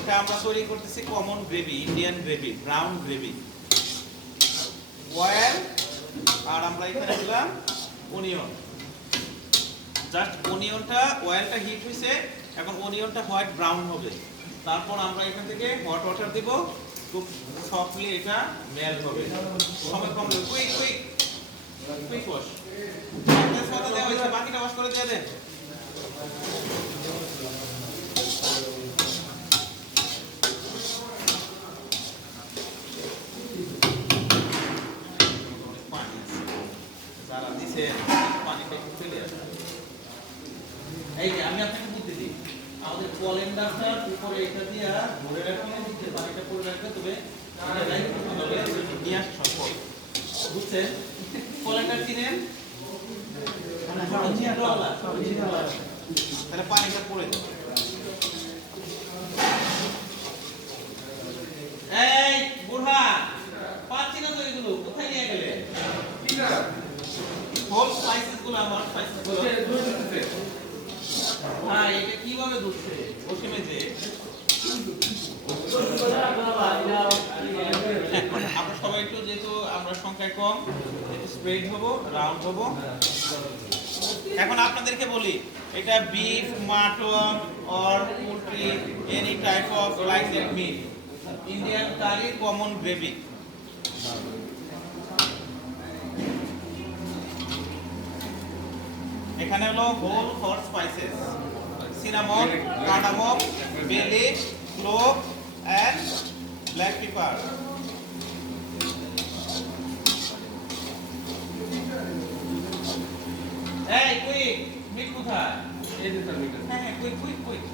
ওটা আমরা তৈরি করতেছি common gravy, Indian gravy, brown gravy. Oil আর আমরা এখানে দিলাম অনিয়ন। জাস্ট অনিয়নটা, অয়েলটা হিট হয়েছে, এখন অনিয়নটা হোয়াইট ব্রাউন হবে। তারপর আমরা এখান থেকে হট ওয়াটার দেব, খুব সফটলি এটা মেল্ট হবে। সময় কম লাগবে। Quick quick quick wash. কথা দেওয়া হয়েছে, বাকিটা ওয়াশ করে দিয়ে দেন। যারা দিচ্ছেন পানিটা একটু ফেলে আসেন। এই যে আমি আপনাকে বুদ্ধি দিই, আমাদের কলেন্ডারটার উপরে এটা দিয়া ধরে রাখলে নিচে পানিটা পড়ে রাখবে, তবে এটা লাইট করতে হবে নিয়ে আসা সম্ভব। বুঝছেন? কলেন্ডার চিনেন? তাহলে পানিটা পড়ে যাবে। এই বুড়া, পাচ্ছি না তো এগুলো, কোথায় নিয়ে গেলে? হোল স্পাইসেস গুলো, আমার স্পাইসেস গুলো হ্যাঁ, এটা কিভাবে ধরছে? বসে মেজে আমরা সবাই একটু, যেহেতু আমরা সংখ্যায় কম, একটু স্প্রেড হবো, রাউন্ড হবো। এখন আপনাদেরকে বলি, এটা beef, mutton or poultry, any type of like that meat, Indian curry common gravy. এখানে হলো whole hot spices, cinnamon, cardamom, bay leaf, clove and black pepper. এই কুইক, মিট কোথায়? এই যে স্যার মিট। হ্যাঁ হ্যাঁ, কুইক কুইক কুইক।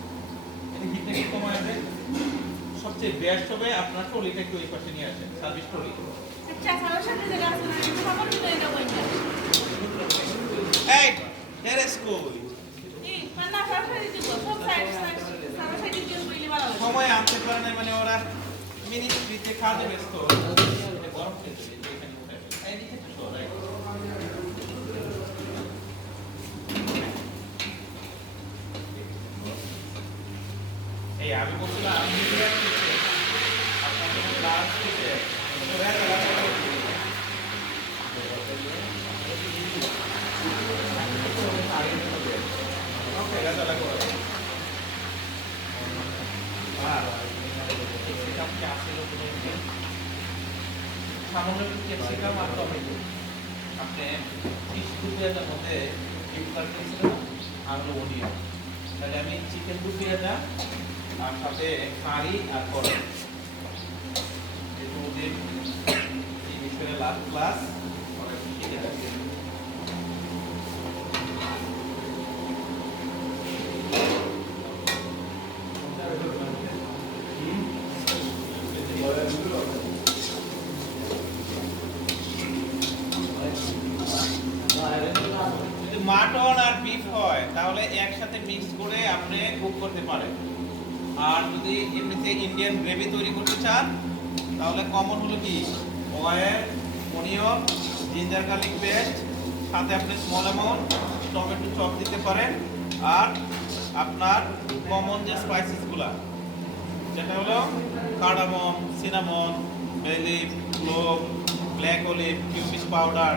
এটা হিটটা কি কমায় দেবে? সবচেয়ে বেস্ট হবে আপনার ট্রলিটা একটু এই পাশে নিয়ে আসেন, সার্ভিস ট্রলি। আচ্ছা, সারা সাথে যেটা আছে না, একটু খবর দিতে এটা বলতে। এই ডেরেস কই? এই পান্না সরকারি দিতে সব সাইড সাইড সারা সাইড দিয়ে বইলে ভালো হবে। সময় আনতে পারে না, মানে ওরা মিনিস্ট্রিতে কাজে ব্যস্ত। এটা গরম খেতে দিই, এখানে উঠে এই দিকে তো সরাই। এই আমি বলছিলাম মিডিয়াম থেকে আপনাদের লাস্ট থেকে ওকে রাজা লাগো আর ক্যাপসিকাম কি আছে লোক নেই, সামান্য একটু ক্যাপসিকাম আর টমেটো আপনি 30 রুপিয়ার মধ্যে গিফট কার্ড দিয়েছিলেন আর হলো অনিয়ন। তাহলে আমি চিকেন 2 পেঁয়াজা আর সাথে কারি আর করলা, এই মিশরে লাস্ট ক্লাস অনেক শিখে যাচ্ছে। যদি মাটন আর বিফ হয় তাহলে একসাথে মিক্স করে আপনি কুক করতে পারেন। আর যদি এমনিতে ইন্ডিয়ান গ্রেভি তৈরি করতে চান তাহলে কমন হলো কি, oil, onion, ginger garlic paste, সাথে আপনি স্মল অ্যামাউন্ট টমেটো চপ দিতে পারেন। আর আপনার কমন যে স্পাইসেসগুলা, যেটা হলো কার্ডামম, সিনামন, বে leaf, clove, black olive, cumin powder,